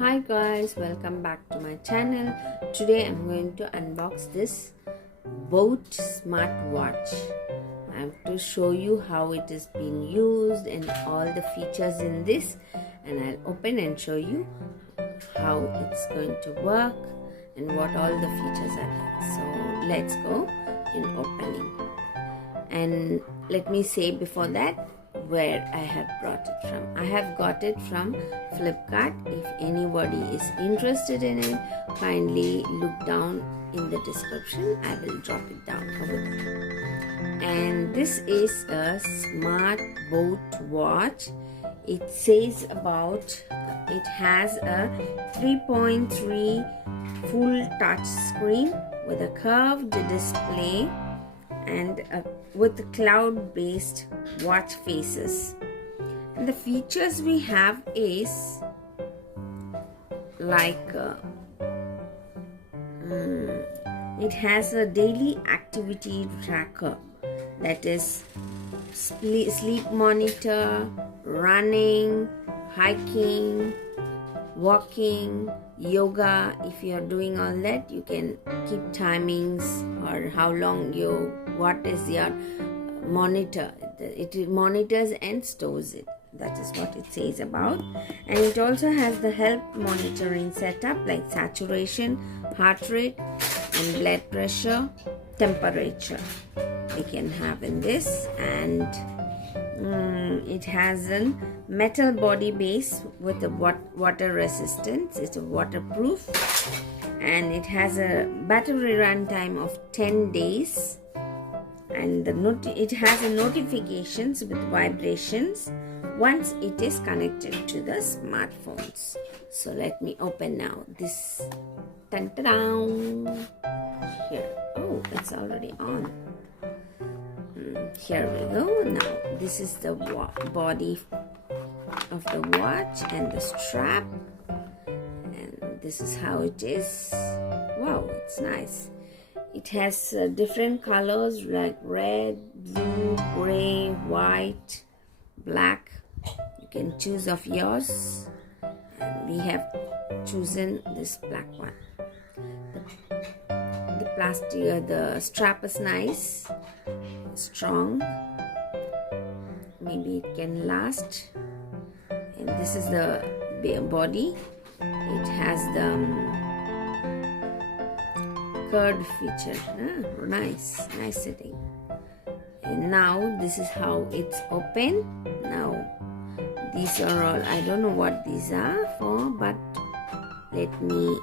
Hi guys, welcome back to my channel. Today I'm going to unbox this Reboot smartwatch. I have to show you how it is being used and all the features in this, and I'll open and show you how it's going to work and what all the features are there. So let's go in opening. And let me say before that where I have brought it from. I have got it from Flipkart. If anybody is interested in it, kindly look down in the description. I will drop it down over there. And this is a smart boat watch. It says about it has a 3.3 full touch screen with a curved display and with cloud-based watch faces. And the features we have is like it has a daily activity tracker, that is sleep monitor, running, hiking, walking, yoga. If you are doing all that, you can keep timings or how long what is your monitor. It monitors and stores it. That is what it says about. And it also has the health monitoring setup like saturation, heart rate, and blood pressure, temperature we can have in this. And it has a metal body base with a water resistance. It's a waterproof, and it has a battery runtime of 10 days. And it has a notifications with vibrations once it is connected to the smartphones. So let me open now this. Dun-dun-dun. Here. Oh, it's already on. Here we go. Now this is the body of the watch and the strap, and this is how it is. Wow, it's nice. It has different colors like red, blue, gray, white, black. You can choose of yours, and we have chosen this black one. The plastic, the strap is nice, strong, maybe it can last. And this is the body. It has the curved feature. Nice setting. And now this is how it's open. Now these are all, I don't know what these are for, but let me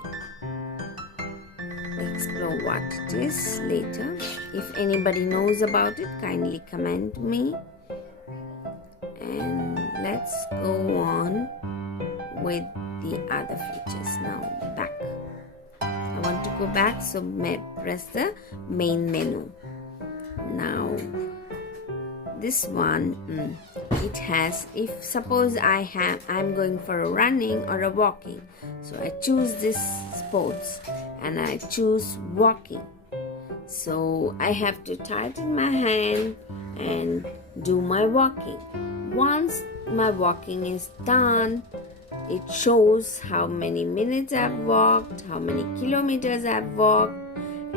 explore what it is later. If anybody knows about it, kindly comment me. And let's go on with the other features. Now back. I want to go back, so press the main menu. Now this one, it has, if suppose I'm going for a running or a walking, so I choose this sports and I choose walking. So I have to tighten my hand and do my walking. Once my walking is done, it shows how many minutes I've walked, how many kilometers I've walked,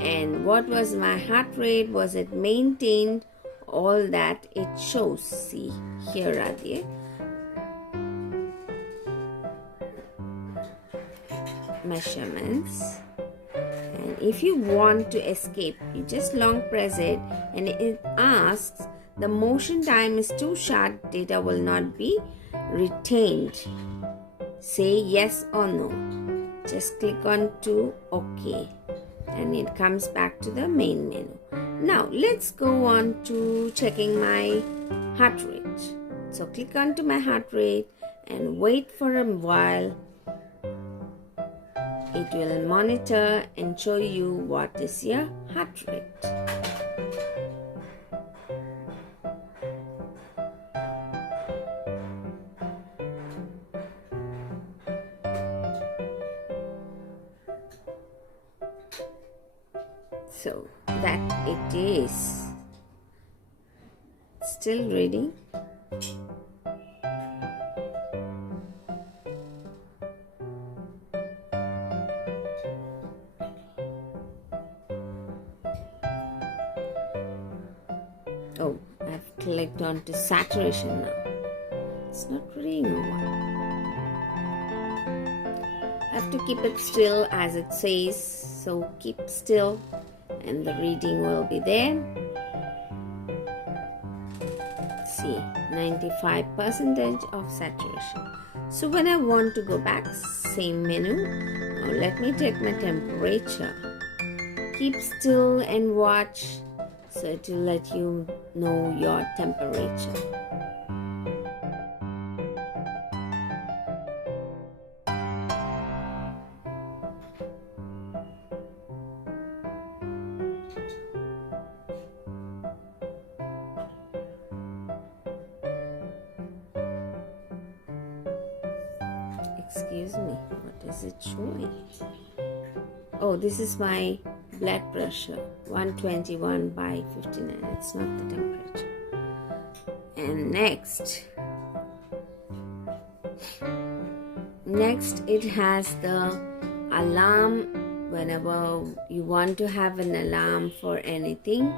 and what was my heart rate, was it maintained, all that it shows. See, here are the measurements. And if you want to escape, you just long press it, and it asks, the motion time is too short, data will not be retained. Say yes or no. Just click on to OK, and it comes back to the main menu. Now let's go on to checking my heart rate. So click on to my heart rate and wait for a while. It will monitor and show you what is your heart rate. So that it is. Still reading. Oh, I've clicked on to saturation now. It's not reading one. I have to keep it still as it says. So keep still and the reading will be there. See, 95% of saturation. So when I want to go back, same menu. Now let me take my temperature. Keep still and watch, so it will let you know your temperature. Excuse me, what is it showing? Oh, this is my blood pressure, 121/59. It's not the temperature. And next it has the alarm. Whenever you want to have an alarm for anything,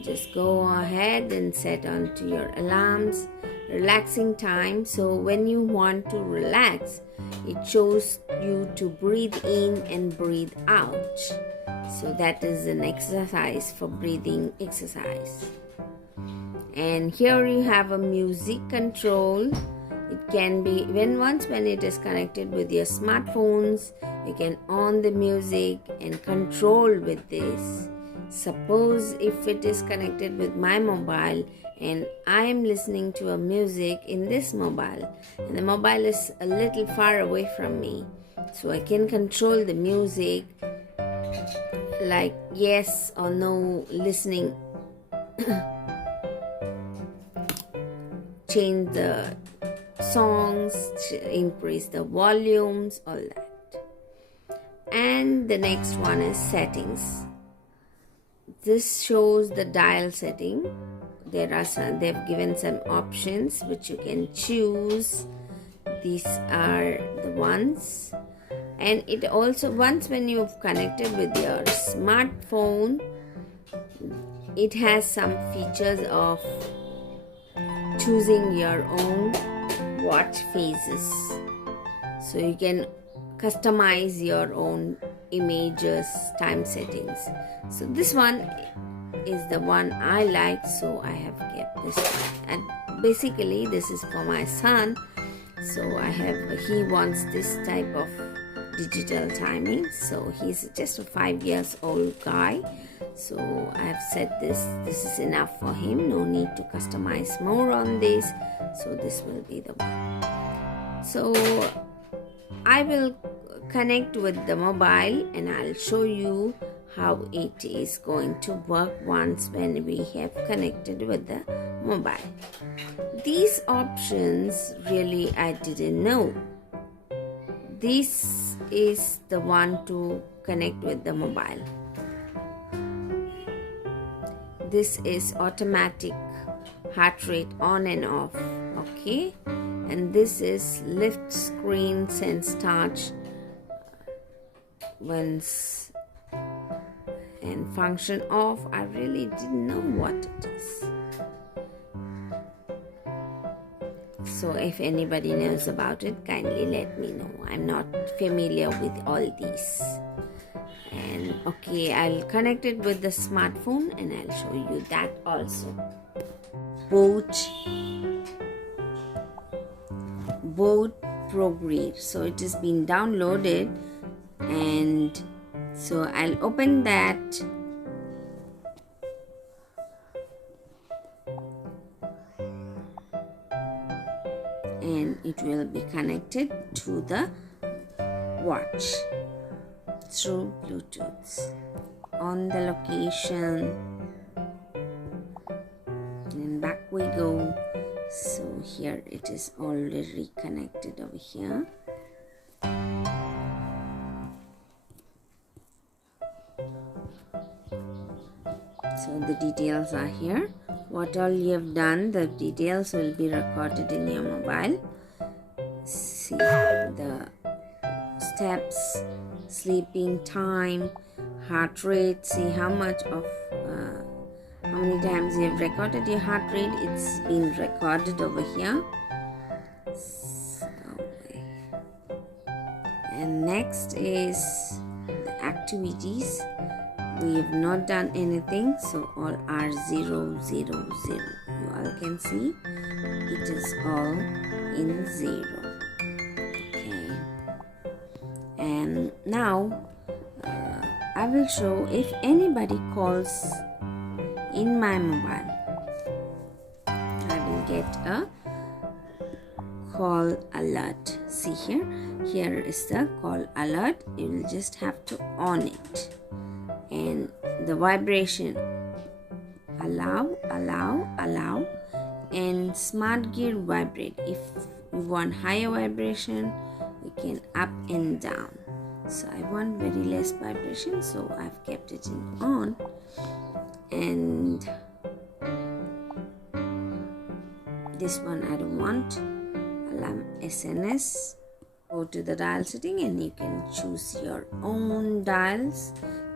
just go ahead and set onto your alarms. Relaxing time, so when you want to relax, it shows you to breathe in and breathe out. So that is an exercise for breathing exercise. And here you have a music control. It can be when it is connected with your smartphones, you can on the music and control with this. Suppose if it is connected with my mobile and I am listening to a music in this mobile and the mobile is a little far away from me, so I can control the music like yes or no listening, change the songs, increase the volumes, all that. And the next one is settings. This shows the dial setting. They've given some options which you can choose. These are the ones. And it also, once when you've connected with your smartphone, it has some features of choosing your own watch faces. So you can customize your own images, time settings. So this one is the one I like, so I have kept this one. And basically this is for my son, so he wants this type of digital timing. So he's just a 5 years old guy, so I have said this is enough for him, no need to customize more on this. So this will be the one. So I will connect with the mobile and I'll show you how it is going to work once when we have connected with the mobile. These options really I didn't know. This is the one to connect with the mobile. This is automatic heart rate on and off, okay? And this is lift screen sense touch once and function off. I really didn't know what it is. So if anybody knows about it, kindly let me know. I'm not familiar with all these. And okay, I'll connect it with the smartphone and I'll show you that also. Boat Prograde. So it has been downloaded, and so I'll open that. And it will be connected to the watch through Bluetooth. On the location, and back we go. So here it is already connected over here. So the details are here. What all you have done, the details will be recorded in your mobile. See the steps, sleeping time, heart rate. See how much many times you have recorded your heart rate. It's been recorded over here. So, and next is the activities. We have not done anything, so all are 0, 0, 0. You all can see it is all in 0. Okay, and now I will show if anybody calls in my mobile. I will get a call alert. See here is the call alert. You will just have to on it, and the vibration, allow, and smart gear vibrate. If you want higher vibration, you can up and down. So I want very less vibration, so I've kept it in on. And this one I don't want. Alarm SNS. Go to the dial setting and you can choose your own dials.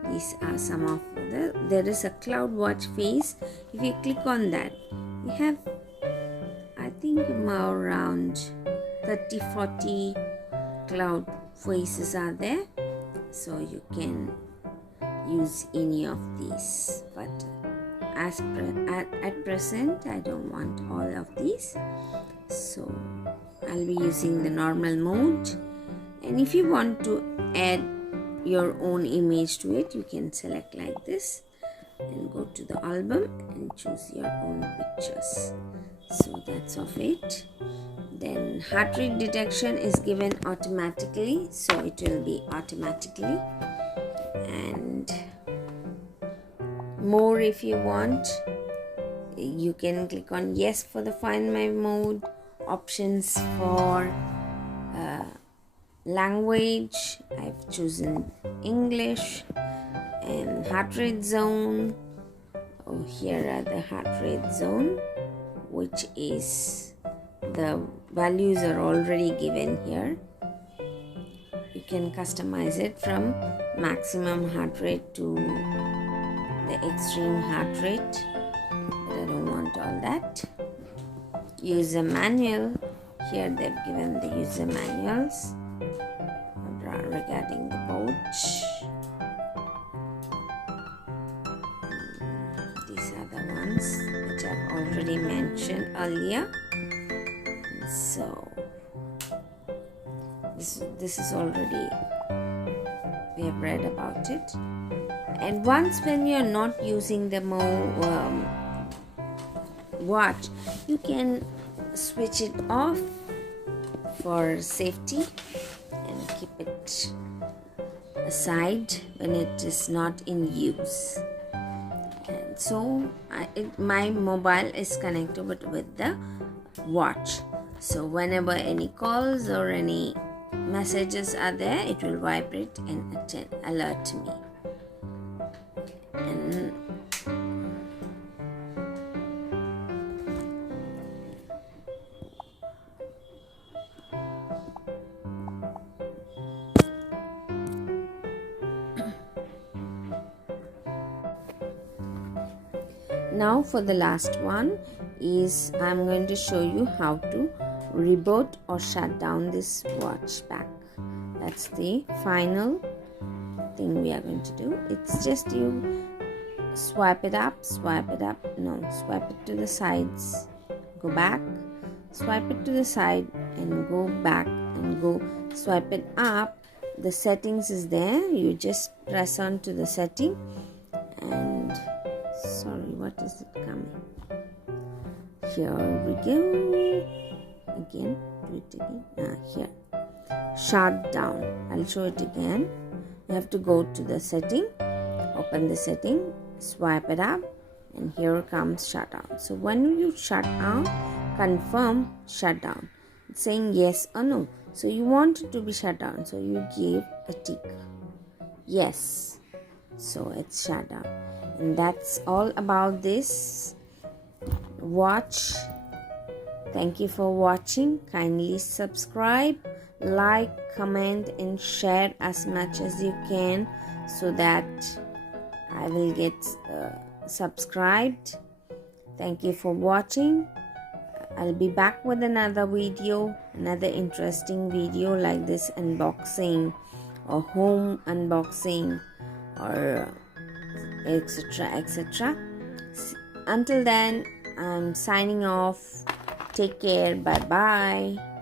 These are some of there is a cloud watch face. If you click on that, we have, I think, around 30-40 cloud faces are there, so you can use any of these, but at present I don't want all of these, so I'll be using the normal mode. And if you want to add your own image to it, you can select like this and go to the album and choose your own pictures. So that's of it. Then heart rate detection is given automatically, so it will be automatically. And more, if you want, you can click on yes for the find my mode. Options for language, I've chosen English. And heart rate zone, here are the heart rate zone, which is the values are already given here. You can customize it from maximum heart rate to the extreme heart rate, but I don't want all that. User manual, here they've given the user manuals regarding the watch. These are the ones which I've already mentioned earlier. So this is already, we have read about it. And once when you're not using the watch, you can switch it off for safety and keep it aside when it is not in use. And so my mobile is connected with the watch, so whenever any calls or any messages are there, it will vibrate and alert me. And now for the last one is I'm going to show you how to reboot or shut down this watch back. That's the final thing we are going to do. It's just you swipe it up, swipe it to the sides, go back, swipe it to the side and go back and go swipe it up. The settings is there, you just press on to the setting and sorry, what is it coming? Here we go. Again, do it again. Here, shut down. I'll show it again. You have to go to the setting, open the setting, swipe it up, and here comes shut down. So when you shut down, confirm shut down. It's saying yes or no. So you want it to be shut down, so you give a tick. Yes. So it's shut down. And that's all about this watch. Thank you for watching. Kindly subscribe, like, comment and share as much as you can so that I will get subscribed. Thank you for watching. I'll be back with another video, another interesting video like this unboxing or home unboxing or etc. etc. Until then, I'm signing off. Take care. Bye bye.